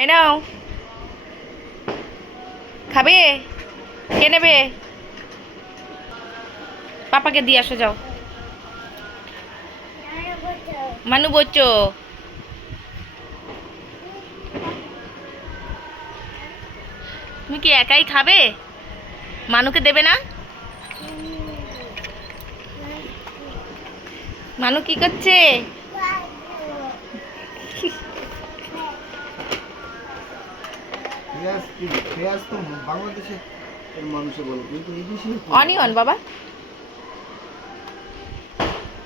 এই নাও, খাবে? কে নেবে? পাপাকে দিয়ে আসো, যাও। মানু বচ্চো, তুমি কি একাই খাবে? মানুকে দেবে না? মানু কি করছে? অনিয়ন বাবা,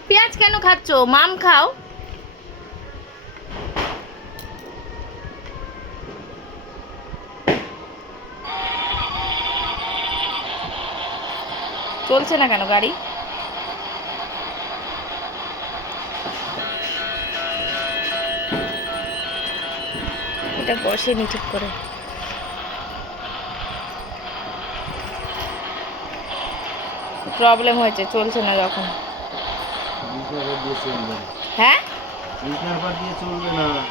পেঁয়াজ কেন খাচ্ছ? মাম খাও। চলছে না কেন গাড়ি? এটা বসেনি ঠিক করে। প্রবলেম হয়েছে, চলছে না যখন। হ্যাঁ,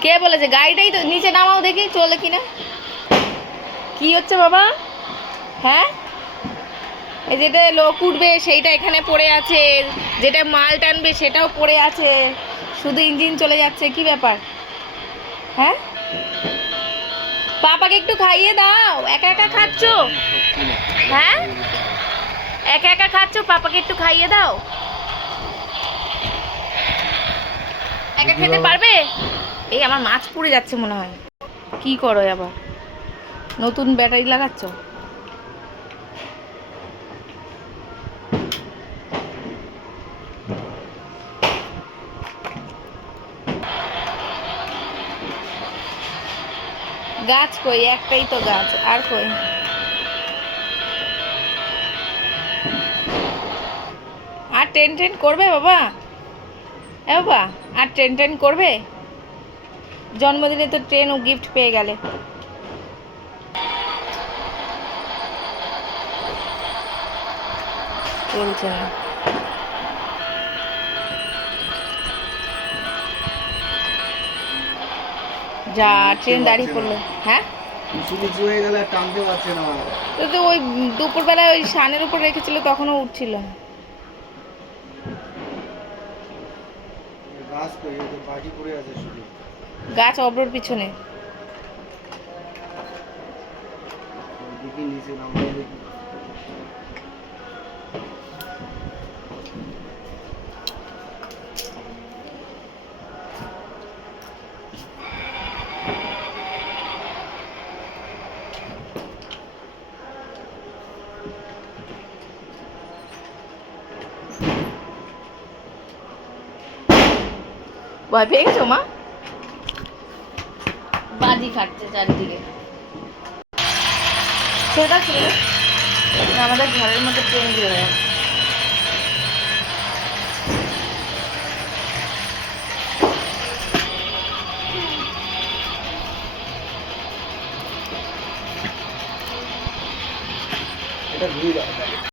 কে বলেছে? গাড়িটাই তো নিচে নামাও দেখি চলে কিনা। কি হচ্ছে বাবা? হ্যাঁ, এই যেটা লোক উঠবে সেইটা এখানে পড়ে আছে, যেটা মাল টানবে সেটাও পড়ে আছে, শুধু ইঞ্জিন চলে যাচ্ছে। কি ব্যাপার? হ্যাঁ, পাপাকে একটু খাইয়ে দাও। একা একা খাচ্ছ? হ্যাঁ, একা একা খাচ্ছ, পাপাকে একটু খাইয়ে দাও। একা খেতে পারবে? এই আমার মাছ পুড়ে যাচ্ছে মনে হয়। কি করো আবার? নতুন ব্যাটারি লাগাচ্ছ? গাছ কই? একটাই তো গাছ, আর কই? আর টেন টেন করবে বাবা? এ বাবা, আর টেন টেন করবে? জন্মদিনে তো ট্রেন ও গিফট পেয়ে গেলে। চলছে না। যা, ট্রেন দাঁড়িয়ে পড়লো। হ্যাঁ, তো ওই দুপুরবেলা ওই সানের উপর রেখেছিল, তখনও উঠছিল। গাছ অব্রর পিছনে। ভয় পেয়ে গেছো মা? বাজি খাটছে চারদিকে। সেটা ছিল আমাদের ঘরের মধ্যে ট্রেন দিয়ে যাচ্ছে। এটা ঘুরে